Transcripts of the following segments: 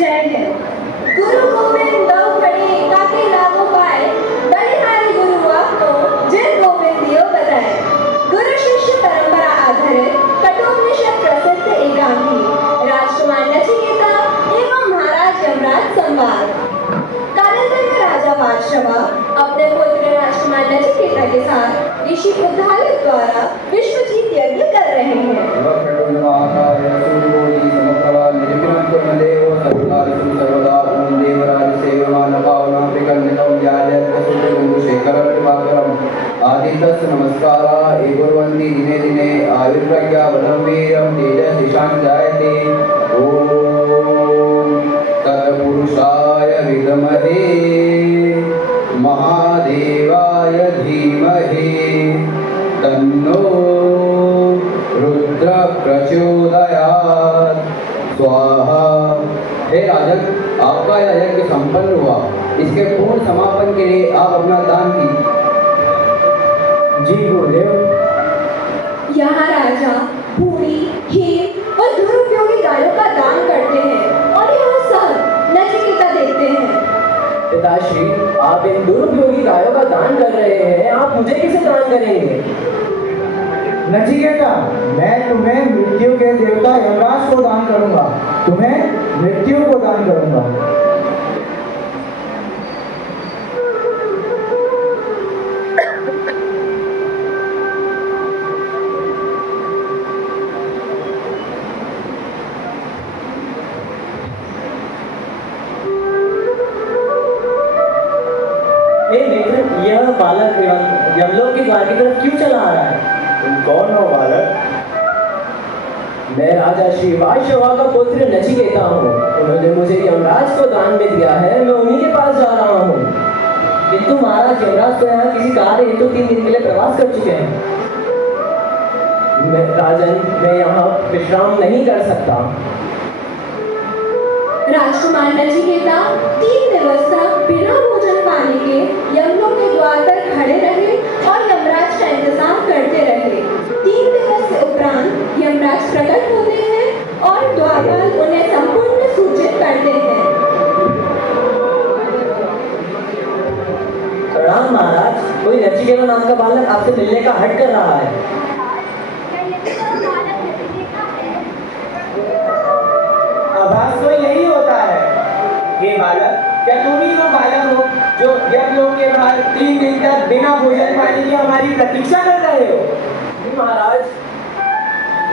जय है गुरु गोविंद दो खड़े काके लागो पाए बलिहारी गुरु आपको जय गोविंद दियो बताए। गुरु शिष्य परंपरा आधारित कठोपनिषद प्रसिद्ध एकांकी राजकुमार नचिकेता एवं महाराज यमराज संवाद। कालांतर में राजा वार्ष्णेय अपने पुत्र राजकुमार नचिकेता के साथ ऋषि उद्धालक द्वारा विश्वजीत यज्ञ कर रहे हैं। आदित्यस्य नमस्कारा एगुर्वन्ति दिने दिने आयुर्प्रज्ञा बलं वीर्यं तेजस्विषां जायते। ॐ तत्पुरुषाय विद्महे महादेवाय धीमहि तन्नो रुद्र प्रचोदयात् स्वाहा। हे राजन, आपका यह यज्ञ संपन्न हुआ। इसके पूर्ण समापन के लिए आप अपना दान कीजिए। जी गुरुदेव। यहाँ राजा भूमि, हीर और दुरुपयोगी गायों का दान करते हैं और यहाँ सब नचिकेता देते हैं। पिताश्री, आप इन दुरुपयोगी गायों का दान कर रहे हैं, आप मुझे किसे दान करेंगे? नचिकेता, मैं तुम्हें मृत्यु के देवता यमराज को दान करूंगा। तुम्हें मृत्यु को दान करूंगा। यह बालक यमलोक के द्वार की तरफ क्यों चला आ रहा है? तुम कौन हो बालक? मैं राजा श्री वार्ष्णेय का पुत्र नचिकेता हूँ। उन्होंने मुझे यमराज को दान में दिया है, मैं उन्हीं के पास जा रहा हूँ। किंतु महाराज यमराज तो यहाँ किसी कार्य हेतु 3 दिन के लिए प्रवास कर चुके हैं। मैं यहाँ विश्राम नहीं कर सकता। राजकुमार नचिकेता 3 दिवस तक बिना भोजन पानी के यमलोक के द्वार पर खड़े रहे और यमराज का इंतजार करते रहे। 3 दिवस के उपरांत यमराज प्रकट होते हैं और द्वारपाल उन्हें संपूर्ण सूचित करते हैं। प्रणाम महाराज, कोई नचिकेता नाम का बालक आपसे मिलने का हट कर रहा है। आभास तो यही होता है। हे बालक, क्या तुम ही वो बालक हो जो यमलोक के बाहर 3 दिन तक बिना भोजन पानी के हमारी प्रतीक्षा कर रहे हो? महाराज,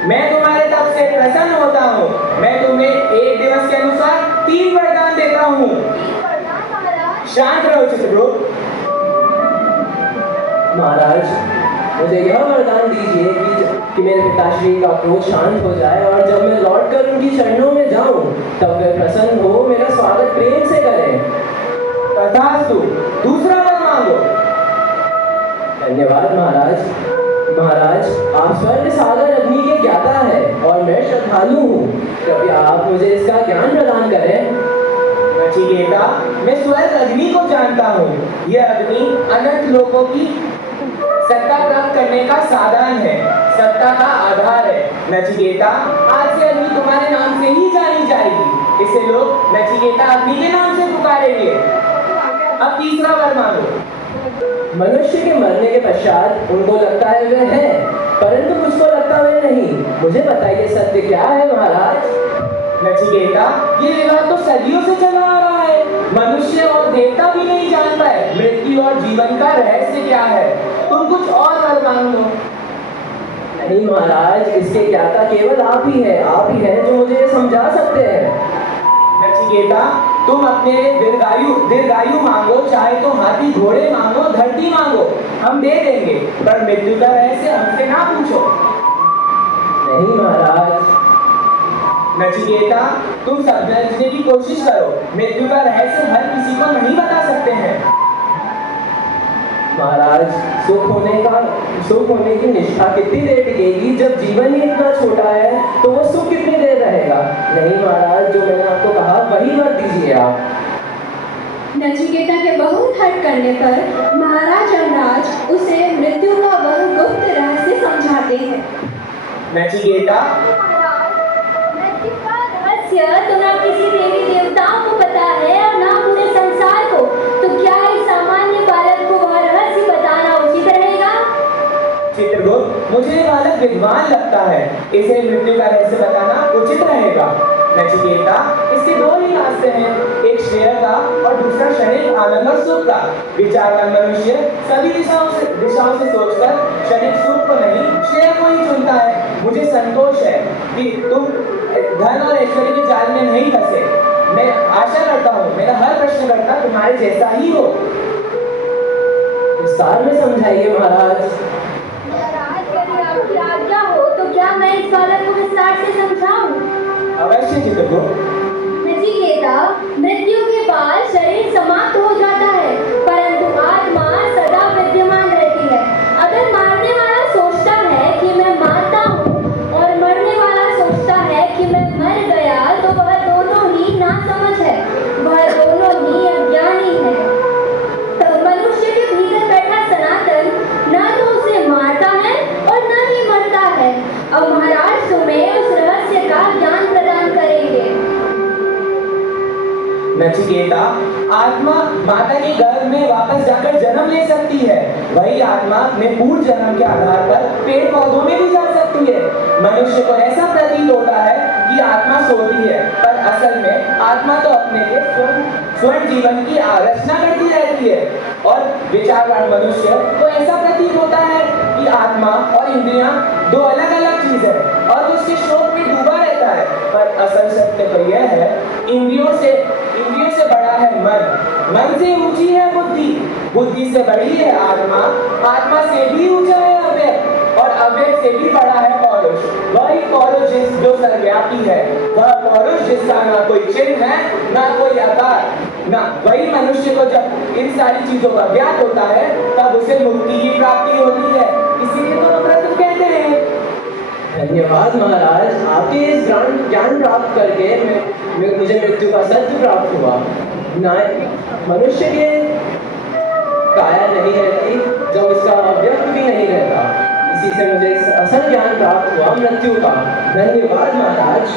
मैं तुम्हारे तब से प्रसन्न होता हूँ। मैं तुम्हें 1 दिवस के अनुसार 3 वरदान देता हूँ। शांत रहो चित्रगुप्त। महाराज, मुझे यह वरदान दीजिए कि मेरे पिताश्री का क्रोध शांत हो जाए और जब मैं लौटकर उनकी शरणों में जाऊं तब वे प्रसन्न हो मेरा स्वागत प्रेम से करें। तथास्तु, दूसरा वर मांगो। धन्यवाद महाराज। महाराज, आप स्वर्ग सागर अग्नि के ज्ञाता है और मैं श्रद्धालु हूँ। कृपया आप मुझे इसका ज्ञान प्रदान करें। नचिकेता, मैं स्वर्ग अग्नि को जानता हूँ। यह अग्नि अनंत लोकों की सत्ता प्राप्त करने का साधन है, सत्ता का आधार है। नचिकेता, आज से अग्नि तुम्हारे नाम से ही जानी जाएगी। इसे लोग नचिकेता अग्नि के नाम से पुकारेंगे। अब तीसरा वर मांगो। मनुष्य के मरने के पश्चात उनको लगता है वे हैं, परंतु मुझको लगता वे नहीं। मुझे बताइए सत्य क्या है महाराज? नचिकेता, ये विवाद तो सदियों से चला आ रहा है। मनुष्य और देवता भी नहीं जान पाए मृत्यु और जीवन का रहस्य क्या है। तुम कुछ और वर मांग लो। नहीं महाराज, इसके ज्ञाता केवल आप ही है। आप ही है जो मुझे समझा सकते हैं। नचिकेता, तुम अपने दीर्घायु मांगो, चाहे तो हाथी घोड़े मांगो, धरती मांगो, हम दे देंगे। पर मृत्यु का रहस्य हमसे ना पूछो। नहीं महाराज। नचिकेता, तुम समझने की कोशिश करो। मृत्यु का रहस्य हर किसी को नहीं बता सकते हैं। महाराज, सुख होने की निष्ठा कितनी देर टिकेगी? जब जीवन ही इतना छोटा है तो वो सुख कितनी देर रहेगा? नहीं महाराज, जो मैंने आपको कहा वही वर दीजिए आप। नचिकेता के बहुत हट करने पर महाराज यमराज उसे मृत्यु का वह गुप्त रहस्य समझाते हैं। नचिकेता, मृत्यु का रहस्य तो ना किसी देवी देवता मुझे ये बालक विद्वान लगता है, इसे मृत्यु का रहस्य बताना उचित रहेगा। नचिकेता, इसके दो ही रास्ते हैं, एक श्रेय का और दूसरा क्षणिक आनंद और सुख का। विचारवान मनुष्य सभी दिशाओं से सोचकर क्षणिक सुख को नहीं, श्रेय को ही चुनता है। मुझे संतोष है कि तुम धन और ऐश्वर्य के जाल में नहीं फंसे। मैं आशा करता हूँ मेरा हर प्रश्नकर्ता तुम्हारे जैसा ही हो। विस्तार में समझाइए महाराज। महाराज, यदि आपकी आज्ञा हो तो क्या मैं इस बालक को विस्तार से समझाऊं? अवश्य चित्रगुप्त। नचिकेता, मृत्यु के बाद शरीर समाप्त हो जाता है, परंतु आत्मा सदा विद्यमान रहती है। अगर मारने वाला सोचता है कि मैं मारता हूँ और मरने वाला सोचता है कि मैं मर गया, तो वह दोनों ही नासमझ है, वह दोनों ही अज्ञानी है। तो मनुष्य के भीतर बैठा सनातन न तो उसे मारता है और न ही मरता है। अब महाराज तुम्हें उस रहस्य का ज्ञान प्रदान करेंगे। नचिकेता, आत्मा माता के गर्भ में वापस जाकर जन्म ले सकती है। वही आत्मा अपने पूर्व जन्म के आधार पर पेड़ पौधों में भी जा सकती है। मनुष्य को ऐसा प्रतीत होता है कि आत्मा सोती है, पर असल में आत्मा तो अपने के स्वयं जीवन की रचना करती रहती है। और विचारवान मनुष्य को ऐसा प्रतीत होता है कि आत्मा और इंद्रियां दो अलग अलग चीज है और वो उसके शोक में डूबा रहता है। पर असल सत्य तो यह है, इंद्रियों से बड़ा है मन से ऊंची है बुद्धि से बड़ी है आत्मा से भी ऊंचा है अव्यक्त और अव्यक्त से भी बड़ा है पौरुष। वही पौरुष जो सर्वव्यापी है, वह पौरुष जिसका ना कोई चिन्ह है ना कोई आकार। ना वही मनुष्य को जब इन सारी चीजों का ज्ञात होता है तब उसे मुक्ति की प्राप्ति होती है। इसीलिए तो नवरत्न कहते हैं। धन्यवाद महाराज, आपके इस ज्ञान प्राप्त करके मुझे मृत्यु का सत्य प्राप्त हुआ। ना मनुष्य के काया नहीं रहती जब उसका अव्यक्त भी नहीं रहता। इसी से मुझे असल ज्ञान प्राप्त हुआ मृत्यु का। धन्यवाद महाराज।